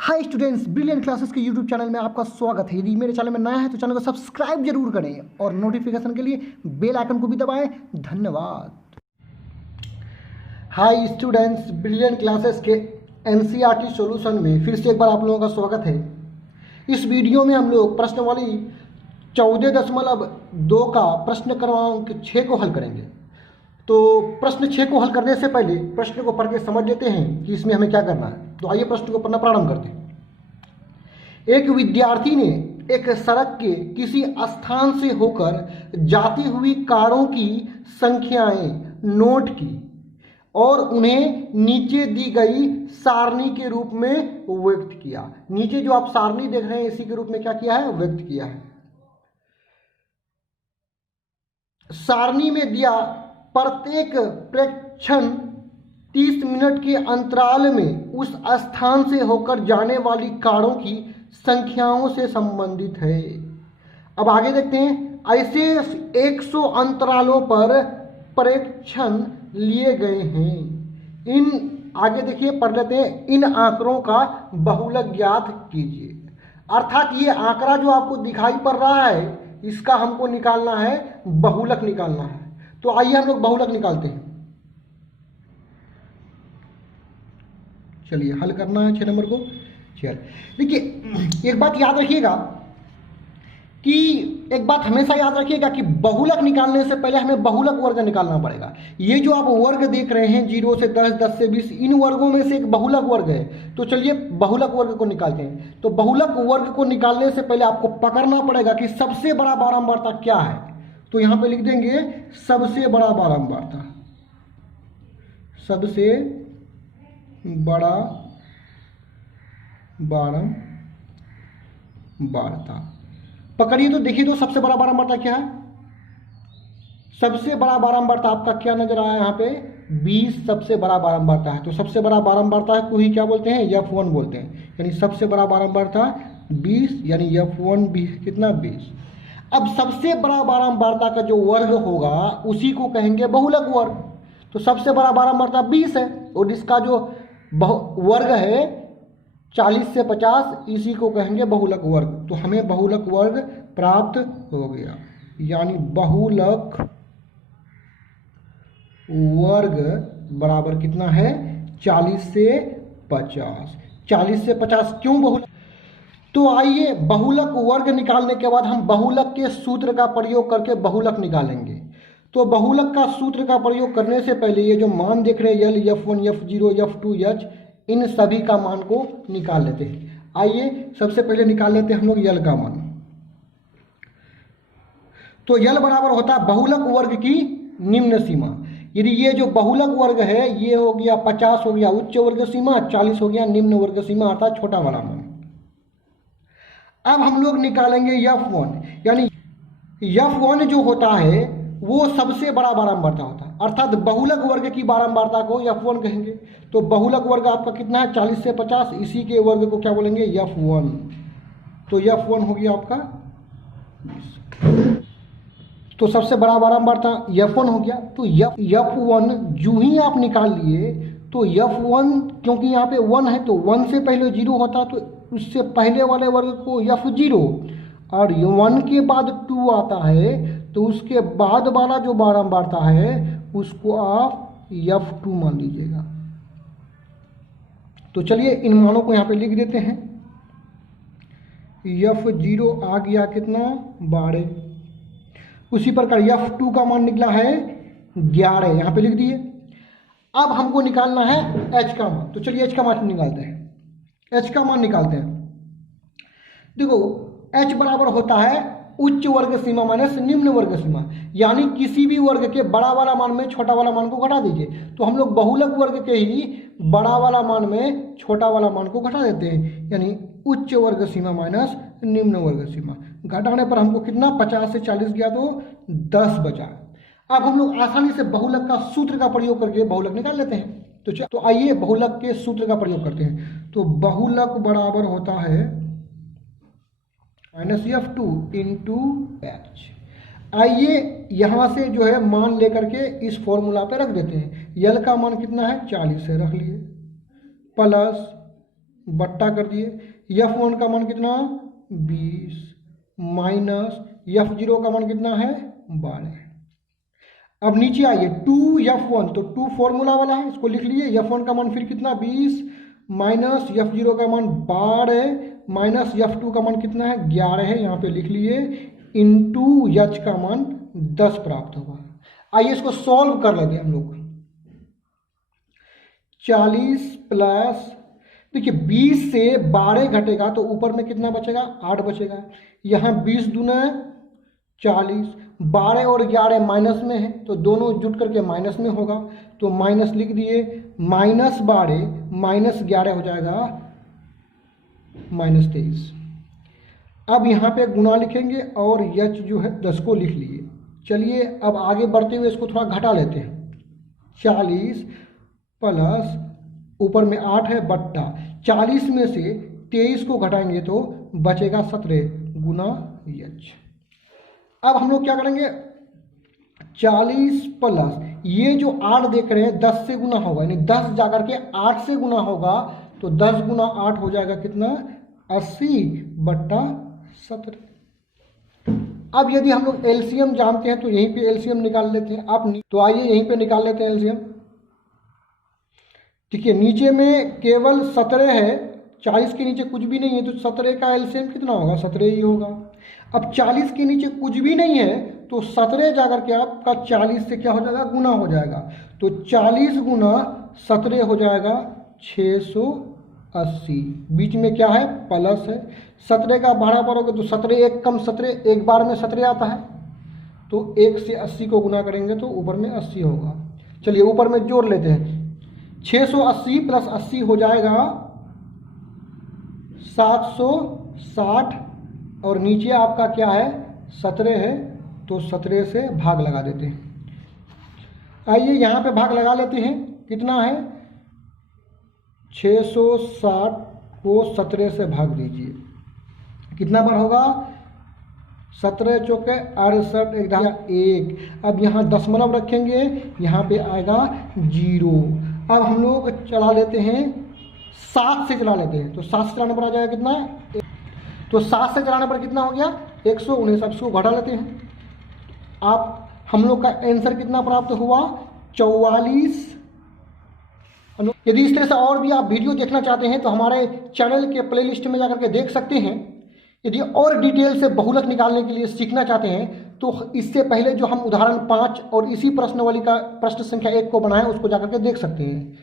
Hi students, brilliant classes के YouTube channel में आपका स्वागत है। यदि मेरे चैनल में नया है तो चैनल को सब्सक्राइब जरूर करें और नोटिफिकेशन के लिए बेल आइकन को भी दबाएं। धन्यवाद। हाय स्टूडेंट्स, ब्रिलियंट क्लासेस के एनसीईआरटी सॉल्यूशन में फिर से एक बार आप लोगों का स्वागत है। इस वीडियो में हम लोग प्रश्नावली 14.2 का प्रश्न क्रमांक 6 को हल करेंगे। तो प्रश्न 6 को हल करने से पहले प्रश्न को पढ़ के समझ लेते हैं कि इसमें हमें क्या करना है। तो आइए प्रश्न को पढ़ना प्रारंभ करते हैं। एक विद्यार्थी ने एक सड़क के किसी स्थान से होकर जाती हुई कारों की संख्याएं नोट की और उन्हें नीचे दी गई सारणी के रूप में व्यक्त किया। नीचे जो आप सारणी देख रहे हैं इसी के रूप में क्या किया है, व्यक्त किया है। सारणी में दिया प्रत्येक प्रेक्षण 30 मिनट के अंतराल में उस स्थान से होकर जाने वाली कारों की संख्याओं से संबंधित है। अब आगे देखते हैं। ऐसे 100 अंतरालों पर प्रेक्षण लिए गए हैं। इन आगे देखिए, पढ़ लेते हैं। इन आंकड़ों का बहुलक ज्ञात कीजिए। अर्थात ये आंकड़ा जो आपको दिखाई पड़ रहा है इसका हमको निकालना है, बहुलक निकालना है। तो आइए हम लोग बहुलक निकालते हैं। चलिए हल करना है 6 नंबर को। चलिए देखिए, एक बात याद रखिएगा कि एक बात हमेशा याद रखिएगा कि बहुलक निकालने से पहले हमें बहुलक वर्ग निकालना पड़ेगा। ये जो आप वर्ग देख रहे हैं 0 से 10, 10 से 20, इन वर्गों में से एक बहुलक वर्ग है। तो चलिए बहुलक वर्ग को निकालते हैं। तो बहुलक वर्ग को निकालने से पहले आपको पकड़ना पड़ेगा कि सबसे बड़ा बारंबारता क्या है। तो यहां पे लिख देंगे सबसे बड़ा बारंबारता। सबसे बड़ा बारंबारता पकड़िए। तो देखिए, तो सबसे बड़ा बारंबारता क्या है। सबसे बड़ा बारंबारता आपका क्या नजर आया यहाँ पे, 20 सबसे बड़ा बारंबारता है। तो सबसे बड़ा बारंबारता को ही क्या बोलते हैं, F1 बोलते हैं। यानी सबसे बड़ा बारंबारता 20, यानी F1 भी कितना, 20। अब सबसे बड़ा बारंबारता का जो वर्ग होगा उसी को कहेंगे बहुलक वर्ग। तो सबसे बड़ा बारंबारता 20 है और इसका जो वर्ग है 40 से 50, इसी को कहेंगे बहुलक वर्ग। तो हमें बहुलक वर्ग प्राप्त हो गया। यानी बहुलक वर्ग बराबर कितना है, 40 से 50। 40 से 50 क्यों बहुलक। तो आइए बहुलक वर्ग निकालने के बाद हम बहुलक के सूत्र का प्रयोग करके बहुलक निकालेंगे। तो बहुलक का सूत्र का प्रयोग करने से पहले ये जो मान देख रहे हैं L, F1, F0, F2, H, इन सभी का मान को निकाल लेते हैं। आइए सबसे पहले निकाल लेते हैं हम लोग L का मान। तो L बराबर होता है बहुलक वर्ग की निम्न सीमा। यदि ये जो बहुलक वर्ग है ये हो गया 50 हो गया उच्च वर्ग सीमा, 40 हो गया निम्न वर्ग सीमा अर्थात छोटा वाला मान। अब हम लोग निकालेंगे F1, यानी F1 जो होता है वो सबसे बड़ा बारंबारता होता है। अर्थात बहुलक वर्ग की बारंबारता को F1 कहेंगे। तो बहुलक वर्ग आपका कितना है, 40 से 50, इसी के वर्ग को क्या बोलेंगे, F1। तो F1 हो गया आपका 20। तो सबसे बड़ा बारंबारता F1 हो गया। तो F1 जो ही आप निकाल लिए तो F1, क्योंकि यहाँ पे 1 है तो 1 से पहले 0 होता, तो उससे पहले वाले वर्ग को F0, और 1 के बाद 2 आता है तो उसके बाद वाला जो बारंबारता है उसको आप F2 मान लीजिएगा। तो चलिए इन मानों को यहाँ पे लिख देते हैं। F0 आ गया कितना, 12। उसी प्रकार F2 का मान निकला है 11, यहाँ पे लिख दिए। अब हमको निकालना है H का मान। तो चलिए H का मान निकालते हैं। H का मान निकालते हैं। देखो H बराबर होता है उच्च वर्ग सीमा माइनस निम्न वर्ग सीमा। यानी किसी भी वर्ग के बड़ा वाला मान में छोटा वाला मान को घटा दीजिए। तो हम लोग बहुलक वर्ग के ही बड़ा वाला मान में छोटा वाला मान को घटा देते हैं। यानी उच्च वर्ग सीमा माइनस निम्न वर्ग सीमा। घटाने पर हमको कितना, 50 से 40 गया तो 10 बचा। अब हम लोग आसानी से बहुलक का सूत्र का प्रयोग करके बहुलक निकाल लेते हैं। तो आइए बहुलक के सूत्र का प्रयोग करते हैं। तो बहुलक बराबर होता है -F2 इंटू H। आइए यहाँ से जो है मान लेकर के इस फॉर्मूला पे रख देते हैं। L का मान कितना है, 40 है, रख लिए, प्लस बट्टा कर दिए। F1 का मान कितना 20 माइनस F0 का मान कितना है 12। अब नीचे आइए 2F1, तो 2 फॉर्मूला वाला है, इसको लिख लिए। F1 का मान फिर कितना 20 माइनस F0 का मान 12 माइनस F2 का मान कितना है 11 है, यहाँ पे लिख लिए, इंटू H का मान 10 प्राप्त होगा। आइए इसको सॉल्व कर लेते हैं हम लोग। 40 प्लस, देखिए 20 से 12 घटेगा तो ऊपर में कितना बचेगा 8 बचेगा। यहाँ 20 दूना 40, 12 और 11 माइनस में है तो दोनों जुट करके माइनस में होगा, तो माइनस लिख दिए, -12 माइनस 11 हो जाएगा -23। अब यहाँ पे गुना लिखेंगे और H जो है 10 को लिख लिए। चलिए अब आगे बढ़ते हुए इसको थोड़ा घटा लेते हैं। 40 प्लस ऊपर में 8 है बट्टा 40 में से 23 को घटाएंगे तो बचेगा 17 गुना H। अब हम लोग क्या करेंगे 40 प्लस ये जो 8 देख रहे हैं 10 से गुना होगा, यानी 10 जाकर के 8 से गुना होगा, तो 10 गुना 8 हो जाएगा कितना 80 बट्टा 17। अब यदि हम लोग एलसीएम जानते हैं तो यहीं पे एलसीएम निकाल लेते हैं। आप तो आइए यहीं पे निकाल लेते हैं एलसीएम। ठीक है, नीचे में केवल 17 है, 40 के नीचे कुछ भी नहीं है, तो 17 का एलसीएम कितना होगा 17 ही होगा। अब 40 के नीचे कुछ भी नहीं है तो 17 जाकर के आपका 40 से क्या हो जाएगा गुना हो जाएगा, तो 40 गुना 17 हो जाएगा 680। बीच में क्या है प्लस है, 17 का भाड़ा पड़ोगे तो 17 एक कम 17 एक बार में 17 आता है, तो 1 से 80 को गुना करेंगे तो ऊपर में 80 होगा। चलिए ऊपर में जोड़ लेते हैं, 680 प्लस 80 हो जाएगा 760 और नीचे आपका क्या है 17 है, तो 17 से भाग लगा देते हैं। आइए यहाँ पे भाग लगा लेते हैं, कितना है 660 को 17 से भाग दीजिए, कितना बार होगा 17 चौके 68 1। अब यहाँ दशमलव रखेंगे, यहाँ पे आएगा 0। अब हम लोग चला लेते हैं 7 से चला लेते हैं, तो 7 से चलाने पर आ जाएगा कितना, तो 7 से चलाने पर कितना हो गया 119। अब इसको घटा लेते हैं, आप हम लोग का आंसर कितना प्राप्त हुआ 44। यदि इस तरह से और भी आप वीडियो देखना चाहते हैं तो हमारे चैनल के प्लेलिस्ट में जाकर के देख सकते हैं। यदि और डिटेल से बहुलक निकालने के लिए सीखना चाहते हैं तो इससे पहले जो हम उदाहरण 5 और इसी प्रश्न वाली का प्रश्न संख्या 1 को बनाए उसको जाकर के देख सकते हैं।